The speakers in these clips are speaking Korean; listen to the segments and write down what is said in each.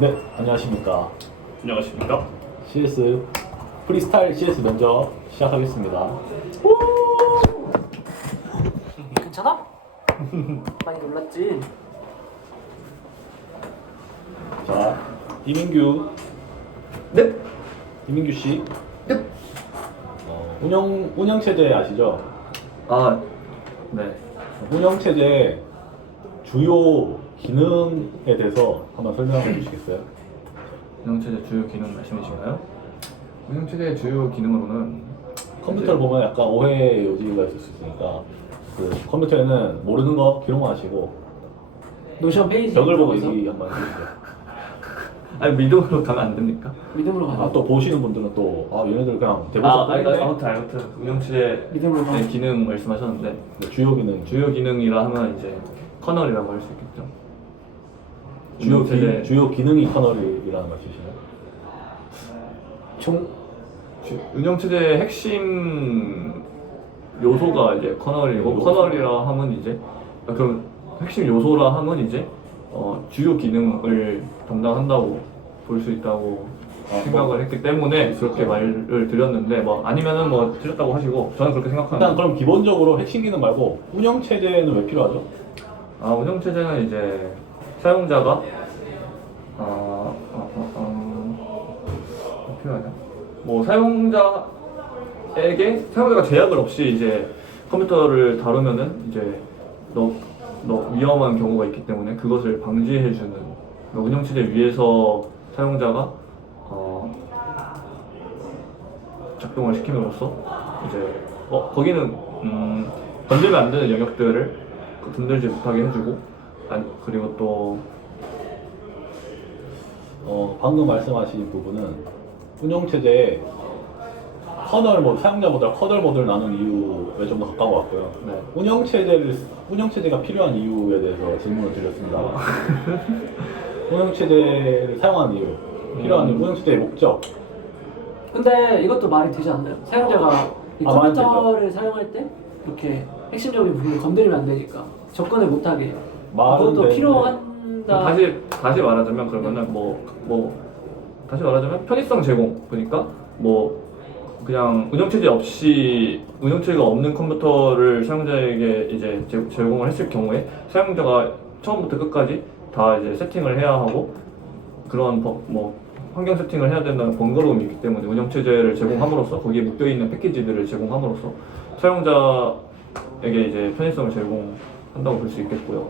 네, 안녕하십니까. 안녕하십니까? CS 프리스타일 CS 면접 시작하겠습니다. 괜찮아? 많이 놀랐지? 자, 이민규 네. 이민규 씨 네. 운영 체제 아시죠? 아, 네. 운영 체제 주요 기능에 대해서 한번 설명해 주시겠어요? 운영체제 주요 기능 말씀이신가요? 운영체제의 주요 기능으로는 컴퓨터를 보면 약간 오해 요지가 있을 수 있으니까 그 컴퓨터에는 모르는 거 기록만 하시고 노션 페이지 벽을 보고 들어가서 얘기 한번 해주세요. 아니 믿음으로 가면 안 됩니까? 믿음으로 가자. 또 보시는 분들은 얘네들 그냥 대본서 때리네. 아무튼 운영체제 믿음으로 가. 기능 말씀하셨는데 네, 주요 기능 주요 기능이라 하면 이제 커널이라고 할 수 있겠죠. 주요 기능이 커널이라는 말씀이시나요? 운영체제의 핵심 요소가 이제 커널이고 요소. 커널이라 하면 이제 그럼 핵심 요소라 하면 이제 주요 기능을 담당한다고 볼 수 있다고 생각을 했기 때문에 그렇게 말을 드렸는데 뭐 아니면은 뭐 틀렸다고 하시고 저는 그렇게 일단 생각합니다. 그럼 기본적으로 핵심 기능 말고 운영 체제는 왜 필요하죠? 운영체제는 이제 사용자가 필요하냐? 뭐 사용자가 제약을 없이 이제 컴퓨터를 다루면은 이제 너 위험한 경우가 있기 때문에 그것을 방지해주는 운영체제 위에서 사용자가 작동을 시킴으로써 이제 거기는 건들면 안 되는 영역들을 건들지 못하게 해주고 그리고 또 방금 말씀하신 부분은 운영 체제에 커널 모드, 사용자 모드와 커널 모드를 나눈 이유에 좀 더 가까운 것 같고요. 네. 운영 체제가 필요한 이유에 대해서 질문을 드렸습니다. 운영 체제를 사용하는 이유, 필요한 이유, 운영 체제의 목적. 근데 이것도 말이 되지 않나요? 사용자가 이 말이 컴퓨터를 사용할 때 이렇게 핵심적인 부분을 건드리면 안 되니까 접근을 못하게 말은 그것도 되는데 필요한다. 다시 말하자면 그러면은 다시 말하자면 편의성 제공 보니까 그냥 운영체제가 없는 컴퓨터를 사용자에게 이제 제공을 했을 경우에 사용자가 처음부터 끝까지 다 이제 세팅을 해야 하고 그런 환경 세팅을 해야 된다는 번거로움이 있기 때문에 운영체제를 제공함으로써 거기에 묶여 있는 패키지들을 제공함으로써 사용자에게 이제 편의성을 제공한다고 볼 수 있겠고요.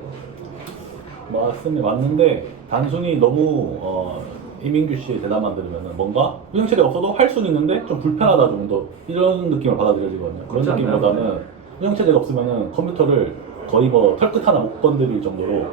맞습니다. 맞는데 단순히 너무 이민규 씨의 대답만 들으면은 뭔가 운영 체제가 없어도 할 수는 있는데 좀 불편하다 정도 이런 느낌을 받아들여지거든요. 그런 그렇지 않나요? 느낌보다는 운영 체제가 없으면은 컴퓨터를 거의 털끝 하나 못 건드릴 정도로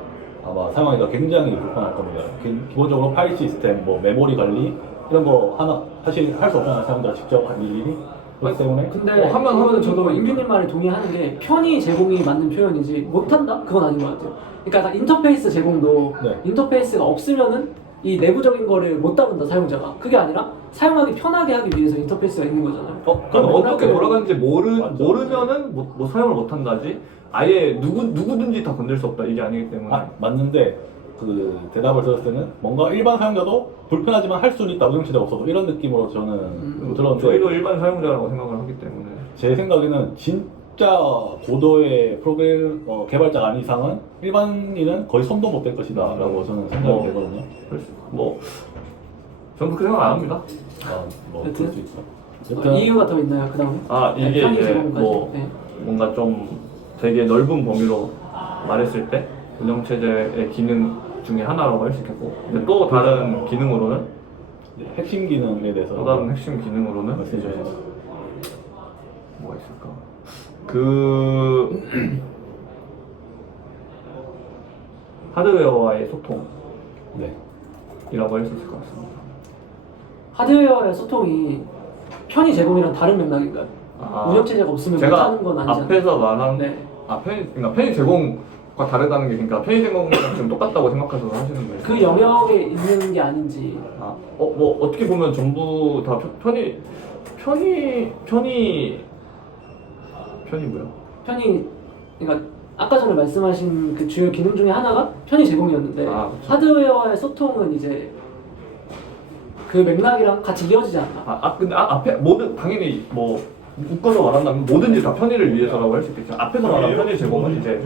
아마 사용하기가 굉장히 불편할 겁니다. 기본적으로 파일 시스템, 메모리 관리 이런 거 하나 사실 할 수 없잖아요. 사용자 직접 할 일이. 그렇기 때문에 근데 이거는 저도 임규님 말에 동의하는 게 편의 제공이 맞는 표현이지 못한다? 그건 아닌 것 같아요. 그러니까 인터페이스 제공도 네. 인터페이스가 없으면은 이 내부적인 거를 못 다룬다 사용자가. 그게 아니라 사용하기 편하게 하기 위해서 인터페이스가 있는 거잖아요. 그럼 어떻게 돌아가는지 완전. 모르면은 사용을 못 한다지 아예 누구든지 다 건들 수 없다 이게 아니기 때문에 맞는데 그 대답을 들었을 때는 뭔가 일반 사용자도 불편하지만 할 수는 있다. 운영 체제가 없어도 이런 느낌으로 저는 들었는데 저희도 일반 사용자라고 생각을 하기 때문에 제 생각에는 진짜 고도의 프로그램 개발자가 아닌 이상은 일반인은 거의 손도 못 댈 것이다 라고 저는 생각이 되거든요. 저는 그렇게 생각 안 합니다. 그럴 수 있어. 이유가 더 있나요? 그 다음에? 이게 편의 이제 제공까지. 네. 뭔가 좀 되게 넓은 범위로 말했을 때 운영체제의 기능 중에 하나라고 할 수 있겠고 근데 또 다른 기능으로는 핵심 기능에 대해서 또 다른 핵심 기능으로는 말씀해 이제 주세요. 뭐가 있을까? 하드웨어와의 소통이라고 네. 할 수 있을 것 같습니다. 하드웨어의 소통이 편의 제공이랑 다른 맥락인가요? 운영체제가 없으면 제가 못하는 건 아니잖아요. 앞에서 말한 네. 그러니까 편의 제공과 다르다는 게 그러니까 편의 제공이랑 지금 똑같다고 생각하셔서 하시는 거예요. 그 영역에 있는 게 아닌지. 어떻게 보면 전부 다 편의 뭐야? 편의, 그러니까 아까 전에 말씀하신 그 주요 기능 중에 하나가 편의 제공이었는데 그쵸. 하드웨어와의 소통은 이제 그 맥락이랑 같이 이어지지 않나? 근데 앞에 모든 당연히 뭐 묶어서 말한다면 뭐든지 다 편의를 위해서라고 할 수 있겠죠. 앞에서 말한 편의 제공은 이제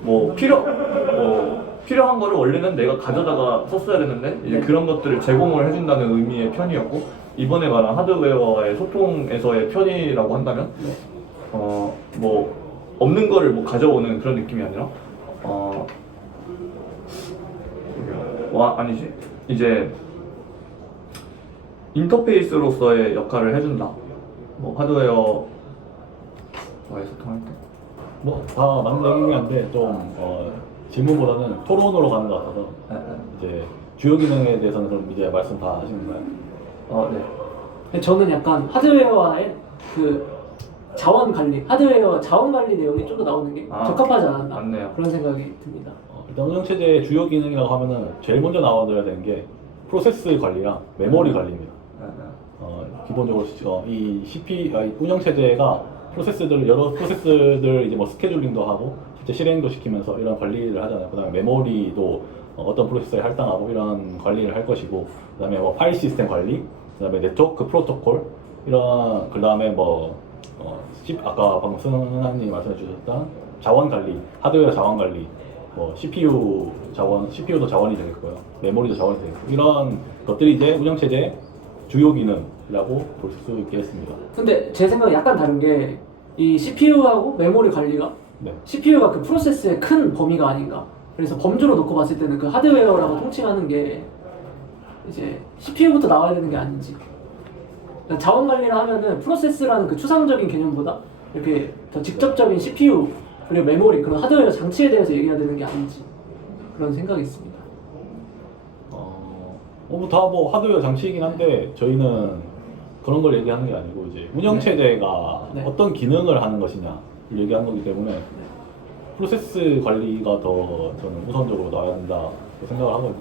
뭐 필요한 거를 원래는 내가 가져다가 썼어야 되는데 이제 네. 그런 것들을 제공을 해준다는 의미의 편의였고 이번에 말한 하드웨어와의 소통에서의 편의라고 한다면 네. 뭐 없는 거를 뭐 가져오는 그런 느낌이 아니라 아니지 이제 인터페이스로서의 역할을 해준다. 뭐 하드웨어와의 소통할 때. 뭐 다 맞는 얘기긴 한데 좀 질문보다는 토론으로 가는 것 같아서 이제 주요 기능에 대해서는 그럼 이제 말씀 다 하시는 거예요? 네. 근데 저는 약간 하드웨어와의 그 자원 관리, 하드웨어 자원 관리 내용이 좀 더 나오는 게 적합하지 않았나 맞네요. 그런 생각이 듭니다. 일단 운영체제의 주요 기능이라고 하면은 제일 먼저 나와줘야 되는 게 프로세스 관리랑 메모리 관리입니다. 기본적으로 이 운영체제가 여러 프로세스들 이제 뭐 스케줄링도 하고 실제 실행도 시키면서 이런 관리를 하잖아요. 그다음에 메모리도 어떤 프로세스에 할당하고 이런 관리를 할 것이고, 그다음에 뭐 파일 시스템 관리, 그다음에 네트워크 프로토콜 이런, 그다음에 아까 방금 승환님이 말씀해 주셨던 자원 관리, 하드웨어 자원 관리, 뭐 CPU도 자원이 되겠고요, 메모리도 자원이 되겠고, 이런 것들이 이제 운영체제의 주요 기능이라고 볼 수 있겠습니다. 근데 제 생각은 약간 다른 게 이 CPU하고 메모리 관리가 네. CPU가 그 프로세스의 큰 범위가 아닌가. 그래서 범주로 놓고 봤을 때는 그 하드웨어라고 통칭하는 게 이제 CPU부터 나와야 되는 게 아닌지. 그러니까 자원 관리를 하면은 프로세스라는 그 추상적인 개념보다 이렇게 더 직접적인 CPU 그리고 메모리 그런 하드웨어 장치에 대해서 얘기해야 되는 게 아닌지 그런 생각이 있습니다. 다 하드웨어 장치이긴 한데 저희는 그런 걸 얘기하는 게 아니고 이제 운영체제가 네. 어떤 기능을 하는 것이냐를 얘기하는 거기 때문에 프로세스 관리가 더 저는 우선적으로 나와야 된다고 생각을 하거든요.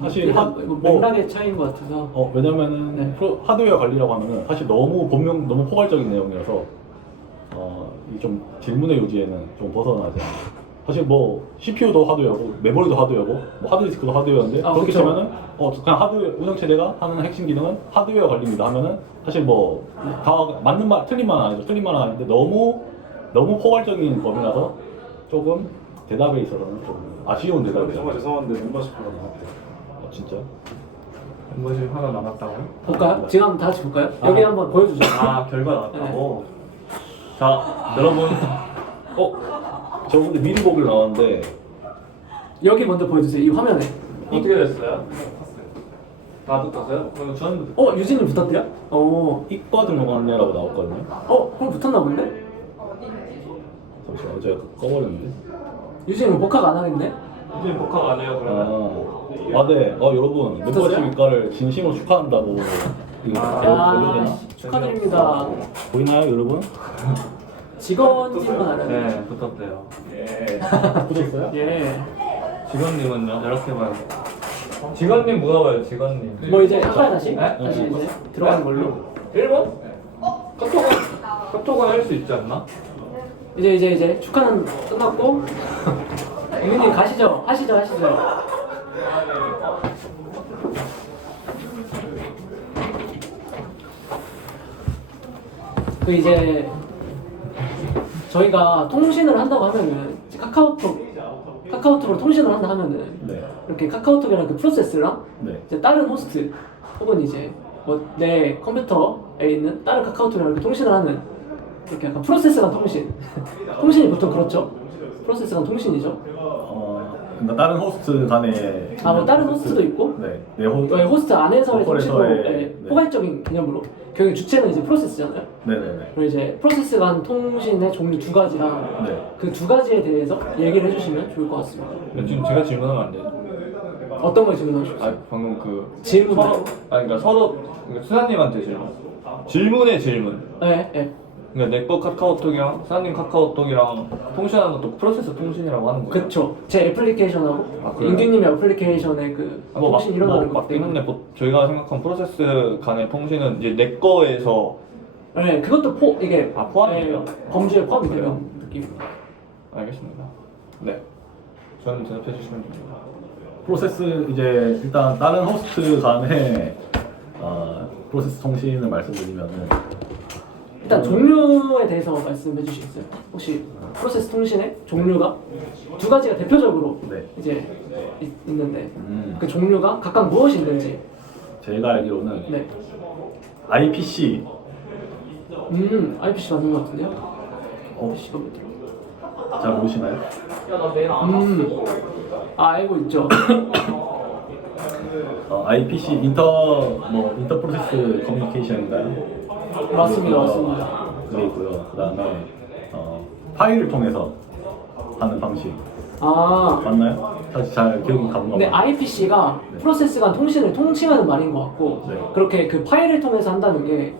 사실 맥락의 차이인 것 같아서. 왜냐면은 네. 하드웨어 관리라고 하면은 사실 너무 포괄적인 내용이라서 이 좀 질문의 요지에는 좀 벗어나지 않아요. 사실 CPU도 하드웨어고 메모리도 하드웨어고 하드디스크도 하드웨어인데 그렇게 그쵸. 치면은 그냥 하드웨어 운영체제가 하는 핵심 기능은 하드웨어 관리입니다 하면은 사실 다 맞는 말 틀린 말은 아니죠. 틀린 말은 아닌데 너무 포괄적인 범위라서 조금 대답에 있어서는 좀 아쉬운 대답이죠. 정말 죄송한데 멤버십표가 나왔대요. 진짜? 멤버십 하나 남았다고요? 볼까요? 지금 한번 다 같이 볼까요? 여기 한번 보여주죠. 결과 나왔다고? 자, 여러분 저 근데 미리 보기로 나왔는데 여기 먼저 보여주세요. 이 화면에. 어떻게 됐어요? 다 붙었어요? 그럼 저는 유진님 붙었대요? 이과 등록안내라고 나왔거든요. 그럼 붙었나 본데? 잠시만요, 제가 꺼버렸는데. 유진님 복학 안 하겠네? 이제 복학 안 해요 그러면? 네. 여러분, 멤버십 입과를 진심으로 축하한다고. 이거 올려되나? 축하드립니다. 보이나요, 여러분? 직원님만 알아요. 네, 붙었대요. 보셨어요? 예. 직원님은요? 이렇게 봐요. 직원님 물어봐요, 직원님. 뭐 이제 할까요 다시? 네? 다시 이제 들어가는 걸로. 1번? 카톡은 할 수 있지 않나? 이제 축하는 끝났고 유진님 가시죠. 하시죠. 이제 저희가 통신을 한다고 하면은 이제 카카오톡으로 통신을 한다 하면은 네. 이렇게 카카오톡이랑 그 프로세스랑 네. 이제 다른 호스트 혹은 이제 내 컴퓨터에 있는 다른 카카오톡이랑 이렇게 통신을 하는 이렇게 약간 프로세스 간 통신. 통신이 보통 그렇죠. 프로세스 간 통신이죠. 그러니까 다른 호스트 간에. 다른 호스트도 있고. 네. 호스트 안에서의 통신으로 네. 포괄적인 개념으로 경우 주체는 이제 프로세스잖아요. 네네네. 그리고 이제 프로세스 간 통신의 종류 두 가지랑 네. 그 두 가지에 대해서 얘기를 해주시면 좋을 것 같습니다. 지금 제가 질문하면 안 돼요? 어떤 걸 질문하십시오? 방금 질문. 그러니까 수사님한테 질문의 질문. 네. 그러니까 내거 카카오톡이랑 수사님 카카오톡이랑 통신하는 것도 프로세스 통신이라고 하는 거예요? 그쵸. 제 애플리케이션하고 그래요? 인규님의 애플리케이션의 그 통신 일어나는 것 맞긴 때문에. 한데 저희가 생각한 프로세스 간의 통신은 이제 내 거에서 네, 그것도 이게 포함이에요? 범주에 포함이 되는 느낌입니다. 알겠습니다. 네, 저는 대답해 주시면 됩니다. 프로세스 이제 일단 다른 호스트 간의 프로세스 통신을 말씀드리면은 일단 종류에 대해서 말씀해 주시겠어요? 혹시 프로세스 통신의 종류가 두 가지가 대표적으로 네. 이제 있는데 그 종류가 각각 무엇이 있는지. 제가 알기로는 네. IPC IPC 맞는 것 같은데요? IPC가 잘 모르시나요? 알고 있죠. IPC 인터 프로세스 커뮤니케이션인가요? 맞습니다. 그게 있고요. 그다음에 파일을 통해서 하는 방식 아, 맞나요? 사실 잘 기억이 가는 근데 거 IPC가 네. 프로세스 간 통신을 통칭하는 말인 것 같고 네. 그렇게 그 파일을 통해서 한다는 게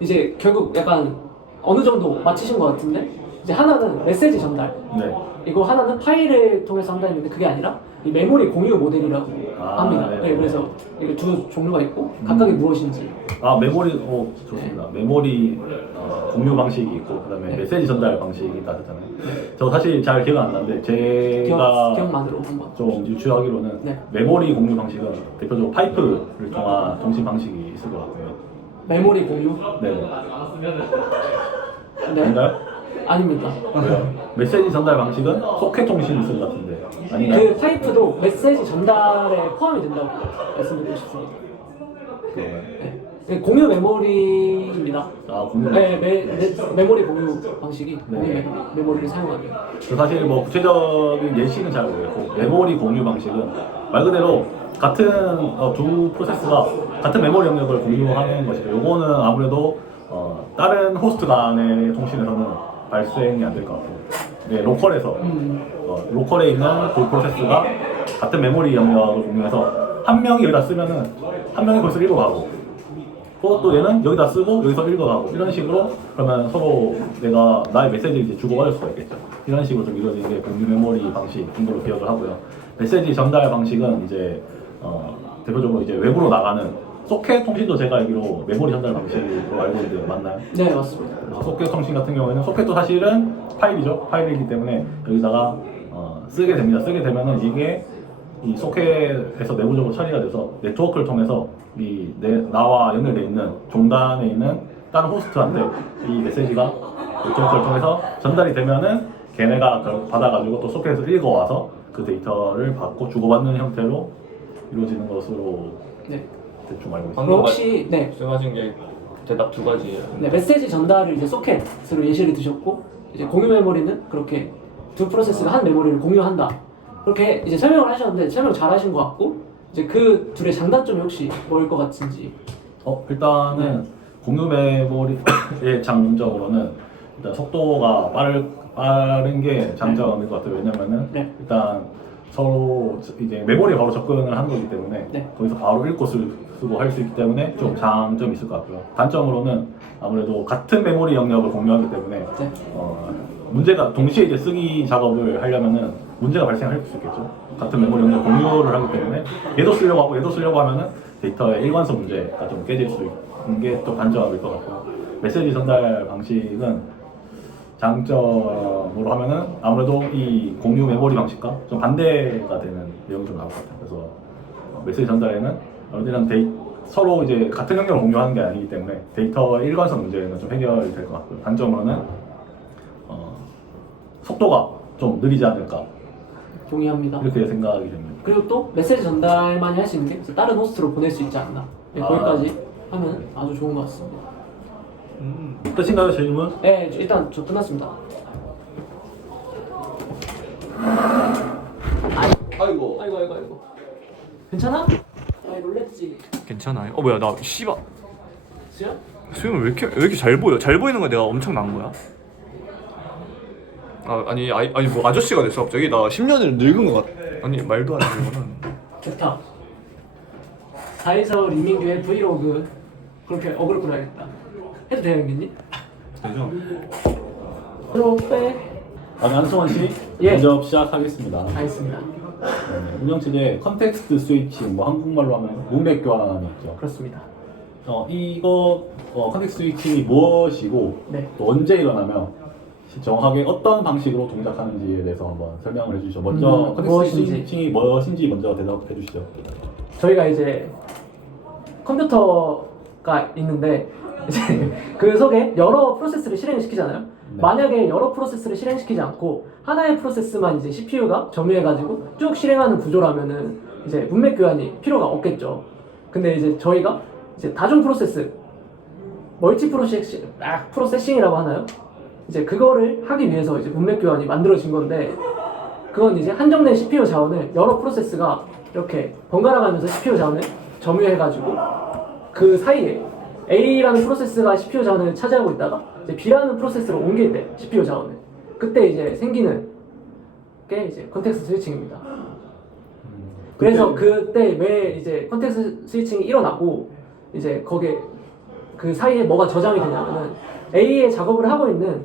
이제 결국 약간 어느 정도 맞히신 것 같은데 이제 하나는 메시지 전달 네. 이거 하나는 파일을 통해서 한다 했는데 그게 아니라 이 메모리 공유 모델이라고 합니다. 네. 네, 그래서 이게 두 종류가 있고 각각이 무엇인지. 메모리 좋습니다. 메모리 공유 방식이 있고 그다음에 네. 메시지 전달 방식이 있다잖아요. 저 사실 잘 기억 안 나는데 제가 기억만으로 한번. 좀 유추하기로는 네. 메모리 공유 방식은 대표적으로 파이프를 통한 통신 방식이 있을 것 같고요. 메모리 공유? 네. 네. 아닌가요? 아닙니다. 왜요? 메시지 전달 방식은 소켓 통신이 있을 것 같은데 아닌가요? 그 파이프도 메시지 전달에 포함이 된다고 말씀드리고 싶습니다. 그런가요? 네, 공유 메모리입니다. 공유. 네, 메모리 공유 방식이 네. 공유 메모리를 사용하는. 사실 뭐 구체적인 예시는 잘 모르겠고 메모리 공유 방식은 말 그대로 같은 두 프로세스가 같은 메모리 영역을 공유하는 것이죠. 요거는 아무래도 다른 호스트 간의 통신에서는 발생이 안 될 것 같고 네, 로컬에서 로컬에 있는 두 프로세스가 같은 메모리 영역을 공유해서 한 명이 여기다 쓰면은 한 명이 거기서 읽어가고 또 얘는 여기다 쓰고 여기서 읽어가고 이런 식으로 그러면 서로 내가 나의 메시지를 이제 주고받을 수가 있겠죠. 이런 식으로 좀 이루어지는 게 공유 메모리 방식 정도로 기억을 하고요. 메시지 전달 방식은 이제 대표적으로 이제 외부로 나가는 소켓 통신도 제가 알기로 메모리 전달 방식으로 알고 있는데 맞나요? 네, 맞습니다. 그래서 소켓 통신 같은 경우에는 소켓도 사실은 파일이죠. 파일이기 때문에 여기다가 쓰게 됩니다. 쓰게 되면은 이게 이 소켓에서 내부적으로 처리가 돼서 네트워크를 통해서 나와 연결되어 있는 종단에 있는 다른 호스트한테 이 메시지가 네트워크를 통해서 전달이 되면은 걔네가 그걸 받아가지고 또 소켓에서 읽어와서 그 데이터를 받고 주고받는 형태로 이루어지는 것으로 네. 대충 알고 있습니다. 그럼 혹시 네, 말씀하신 게 대답 두 가지예요. 네, 메시지 전달을 이제 소켓으로 예시를 드셨고 이제 공유 메모리는 그렇게 두 프로세스가 한 메모리를 공유한다. 그렇게 이제 설명을 하셨는데 설명 잘 하신 것 같고 이제 그 둘의 장단점이 혹시 뭐일 것 같은지. 일단은 공유 메모리의 장점으로는 일단 속도가 빠른 게 장점일 것 같아요. 왜냐면은 네. 일단 서로 이제 메모리에 바로 접근을 하는 거기 때문에 네. 거기서 바로 읽고 쓰고 할 수 있기 때문에 좀 장점이 있을 것 같고요. 단점으로는 아무래도 같은 메모리 영역을 공유하기 때문에 네. 문제가 동시에 이제 쓰기 작업을 하려면은 문제가 발생할 수 있겠죠. 같은 메모리 영역 공유를 하기 때문에 얘도 쓰려고 하고 얘도 쓰려고 하면은 데이터의 일관성 문제가 좀 깨질 수 있는 게 또 단점일 것 같고 메시지 전달 방식은 장점으로 하면은 아무래도 이 공유 메모리 방식과 좀 반대가 되는 내용이 좀 나올 것 같아요. 그래서 메시지 전달에는 서로 이제 같은 영역을 공유하는 게 아니기 때문에 데이터의 일관성 문제는 좀 해결이 될 것 같고요. 단점으로는 속도가 좀 느리지 않을까 동의합니다. 이렇게 생각이 됩니다. 그리고 또 메시지 전달만이 할 수 있는 게 다른 호스트로 보낼 수 있지 않나. 네, 거기까지 하면 아주 좋은 것 같습니다. 끝인가요, 질문? 네, 일단 저 끝났습니다. 아이고. 아이고. 괜찮아? 아이 놀랬지. 괜찮아요? 뭐야 나 씨발 수연? 수영은 왜 이렇게 잘 보여? 잘 보이는 거 내가 엄청 난 거야? 아니 뭐 아저씨가 됐어 갑자기? 나 10년을 늙은 거 같아. 아니 말도 안 되는 거는. 좋다. 4에서 리민규의 브이로그 그렇게 어그로 끌어야겠다. 해도 돼요, 형님? 되죠? 프로페. 안승환 씨, 예. 먼저 시작하겠습니다. 알겠습니다. 운영체제 컨텍스트 스위칭, 뭐 한국말로 하면 문맥 교환이 있죠. 그렇습니다. 이거 컨텍스트 스위칭이 무엇이고 네. 또 언제 일어나며 정확하게 어떤 방식으로 동작하는지에 대해서 한번 설명을 해주시죠. 먼저 컨텍스트 무엇인지. 스위칭이 무엇인지 먼저 대답해 주시죠. 저희가 이제 컴퓨터가 있는데 이제 그 속에 여러 프로세스를 실행시키잖아요. 네. 만약에 여러 프로세스를 실행시키지 않고 하나의 프로세스만 이제 CPU가 점유해가지고 쭉 실행하는 구조라면은 이제 문맥 교환이 필요가 없겠죠. 근데 이제 저희가 이제 다중 프로세스, 멀티 프로세싱이라고 하나요? 이제 그거를 하기 위해서 이제 문맥 교환이 만들어진 건데, 그건 이제 한정된 CPU 자원을 여러 프로세스가 이렇게 번갈아 가면서 CPU 자원을 점유해가지고 그 사이에 A라는 프로세스가 CPU 자원을 차지하고 있다가 이제 B라는 프로세스로 옮길 때 CPU 자원을, 그때 이제 생기는 게 이제 컨텍스트 스위칭입니다. 그래서 그때 왜 이제 컨텍스트 스위칭이 일어나고 이제 거기에 그 사이에 뭐가 저장이 되냐면은 A의 작업을 하고 있는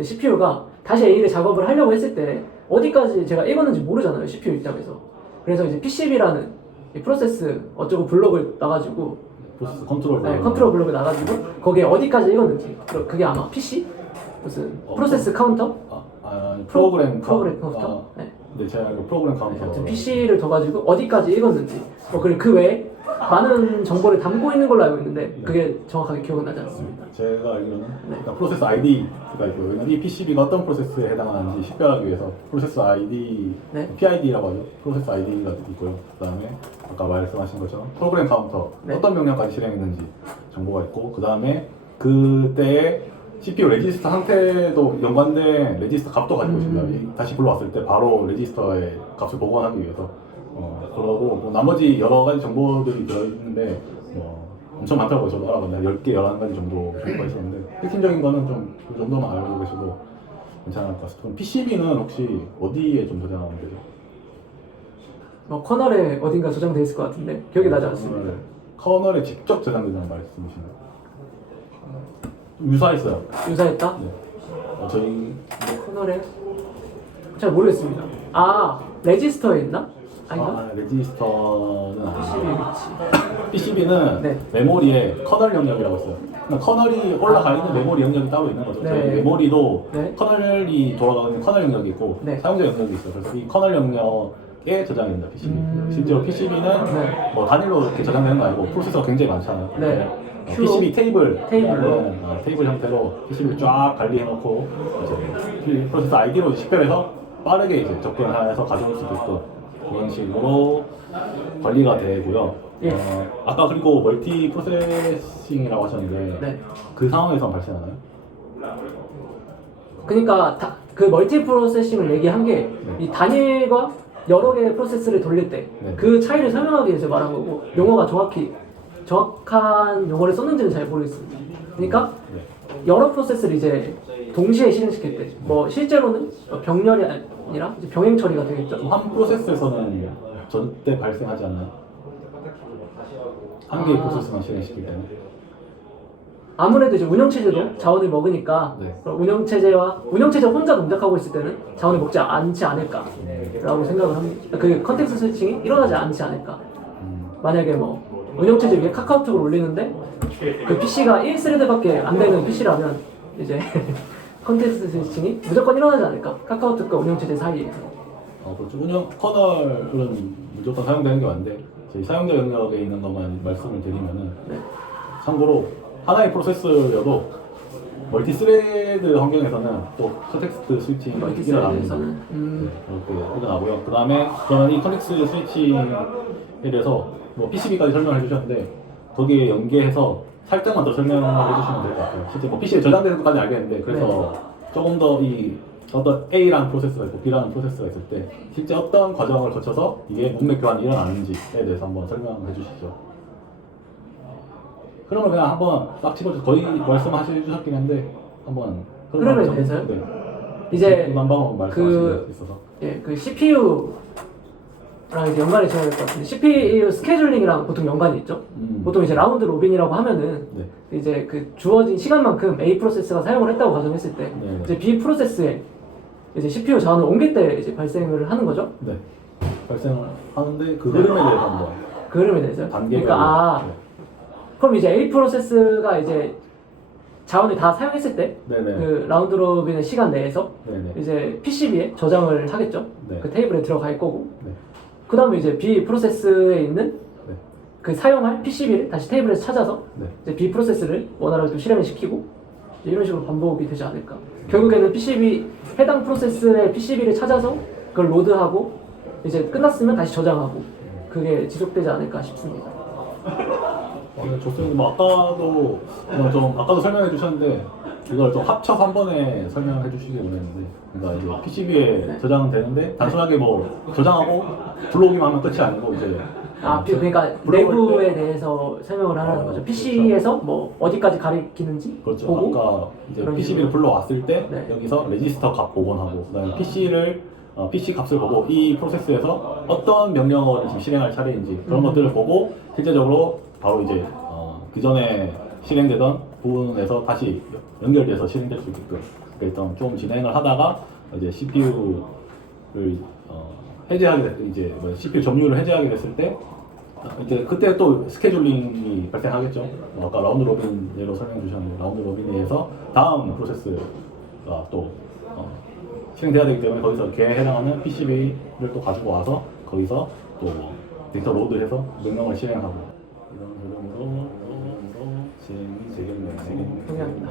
CPU가 다시 A의 작업을 하려고 했을 때 어디까지 제가 읽었는지 모르잖아요, CPU 입장에서. 그래서 이제 PCB라는 이 프로세스 어쩌고 블록을 놔가지고, 프로세스 컨트롤 네, 컨트롤 블록을 놔가지고 거기에 어디까지 읽었는지, 그게 아마 PC? 무슨 프로세스 카운터? 프로그램 카운터? 네. 네, 제가 알고 프로그램 카운터. 아무튼 PC를 더 가지고 어디까지 읽었는지, 그리고 그 외에 많은 정보를 담고 있는 걸로 알고 있는데 그게 정확하게 기억은 나지 않습니다. 제가 알기로는 일단 프로세스 ID가 있고요. 왜냐면 이 PCB가 어떤 프로세스에 해당하는지 식별하기 위해서 프로세스 ID, 네. PID라고 하죠. 프로세스 ID가 있고요. 그다음에 아까 말씀하신 것처럼 프로그램 카운터, 네. 어떤 명령까지 실행했는지 정보가 있고, 그다음에 그때의 CPU 레지스터 상태도 연관된 레지스터 값도 가지고 있습니다. 다시 불러왔을 때 바로 레지스터의 값을 보관하기 위해서. 그러고 뭐 나머지 여러 가지 정보들이 들어있는데 엄청 많더라고요. 저도 알아봤는데 10개, 11가지 정도 정보가 있었는데 핵심적인 거는 좀 그 정도만 알고 계셔도 괜찮을 것 같습니다. 그럼 PCB는 혹시 어디에 좀 저장하면 되죠? 커널에 어딘가 저장돼 있을 것 같은데 기억이 나지 않습니다. 커널에 직접 저장된다는 말씀이신가요? 좀 유사했어요. 유사했다? 네. 저희 커널에 잘 모르겠습니다. 레지스터에 있나? 아닌가? 레지스터는 아니고 PCB겠지. PCB는 네. 메모리에 커널 영역이라고 있어요. 그러니까 커널이 올라가 있는 메모리 영역이 따로 있는 거죠. 네. 저희 메모리도 네. 커널이 돌아가는 커널 영역이 있고 네. 사용자 영역이 있어요. 그래서 이 커널 영역에 저장이 됩니다. PCB. 실제로 PCB는 네. 뭐 단일로 이렇게 저장되는 거 아니고 프로세서가 굉장히 많잖아요. 네. PCB 테이블로 테이블로. 형태로 PCB를 쫙 관리해놓고 이제 프로세서 ID로 식별해서 빠르게 이제 접근해서 가져올 수도 있고, 그런 식으로 관리가 되고요. 예. 아까 그리고 멀티 프로세싱이라고 하셨는데 네. 그 상황에서 발생하나요? 그러니까 그 멀티 프로세싱을 얘기한 게 이 단일과 여러 개의 프로세스를 돌릴 때 그 네. 차이를 설명하기 위해서 말한 거고, 용어가 정확한 용어를 썼는지는 잘 모르겠습니다. 그러니까 네. 여러 프로세스를 이제 동시에 실행시킬 때, 뭐 실제로는 병렬이 아니라 이제 병행 처리가 되겠죠. 한 프로세스에서는 절대 발생하지 않나요? 한 개의 프로세스만 실행시킬 때는? 아무래도 이제 운영체제도 자원을 먹으니까 네. 그럼 운영체제 혼자 동작하고 있을 때는 자원을 먹지 않지 않을까라고 생각을 합니다. 그 컨텍스트 스위칭이 일어나지 않지 않을까. 만약에 뭐 운영체제 위에 카카오톡을 올리는데 그 PC가 1스레드밖에 안 되는 PC라면 이제 컨텍스트 스위칭이 무조건 일어나지 않을까. 카카오톡과 운영체제 사이에서. 그렇죠. 운영 커널은 무조건 사용되는 게 맞는데 저희 사용자 영역에 있는 것만 말씀을 드리면은 네. 참고로 하나의 프로세스여도 멀티 스레드 환경에서는 또 컨텍스트 스위칭이 멀티 일어납니다. 스레드에서는. 네, 그렇게 일어나고요. 그 다음에 저는 이 컨텍스트 스위칭에 대해서 뭐 PCB까지 설명을 해주셨는데 거기에 연계해서 살짝만 더 설명을 해주시면 될 것 같아요. 실제 뭐 PC에 저장되는 것까지 알겠는데 그래서 조금 더 이 어떤 A라는 프로세스가 있고 B라는 프로세스가 있을 때 실제 어떤 과정을 거쳐서 이게 문맥 교환이 일어나는지에 대해서 한번 설명해 주시죠. 그러면 그냥 한번 딱 집어서 거의 말씀하셔 주셨긴 한데 한번 흐름에 대해서요? 네. 이제 한번 말씀하실 수 있어서. 그 CPU랑 이제 연관이 지어야 될 것 같은데, CPU 스케줄링이랑 보통 연관이 있죠. 보통 이제 라운드 로빈이라고 하면은 네. 이제 그 주어진 시간만큼 A 프로세스가 사용을 했다고 가정했을 때 네. 이제 B 프로세스에 이제 CPU 자원을 옮길 때 이제 발생을 하는 거죠. 네. 발생을 하는데 그 흐름에 대해서 한번 그 흐름에 대해서요. 단계별로. 그러니까 그럼 이제 A 프로세스가 이제 자원을 다 사용했을 때 네네. 그 라운드 로빈의 시간 내에서 네네. 이제 PCB에 저장을 하겠죠. 네. 그 테이블에 들어갈 거고. 네. 그 다음에 이제 B 프로세스에 있는 네. 그 사용할 PCB를 다시 테이블에서 찾아서 네. 이제 B 프로세스를 원활하게 또 실행을 시키고 이런 식으로 반복이 되지 않을까. 결국에는 PCB 해당 프로세스의 PCB를 찾아서 그걸 로드하고 이제 끝났으면 다시 저장하고 그게 지속되지 않을까 싶습니다. 네, 좋습니다. 뭐 아까도 설명해 주셨는데 이걸 좀 합쳐서 한 번에 설명해 주시길 원했는데, 그러니까 이제 PCB에 저장은 되는데 단순하게 뭐 저장하고 불러오기만 하면 끝이 아니고 이제 그러니까 불러올 내부에 때- 대해서 설명을 하라는 거죠. 그렇죠. PC에서 뭐 어디까지 가리키는지 그렇죠. 보고 아까 이제 그런 PCB를 식으로. 불러왔을 때 네. 여기서 레지스터 값 복원하고 그다음에 PC 값을 보고 이 프로세스에서 어떤 명령어를 지금 실행할 차례인지 그런 것들을 보고 실제적으로 바로 이제 그 전에 실행되던 부분에서 다시 연결돼서 실행될 수 있게끔 일단 좀 진행을 하다가 이제 CPU를 해제하게 됐 이제 뭐 CPU 점유율을 해제하게 됐을 때 이제 그때 또 스케줄링이 발생하겠죠. 아까 라운드 로빈 예로 설명해 주셨는데 라운드 로빈에 의해서 다음 프로세스가 또 실행돼야 되기 때문에 거기서 걔에 해당하는 PCB를 또 가지고 와서 거기서 또 데이터 로드해서 명령을 실행하고 이런 흐름으로 진행이 되겠네요. 동의합니다.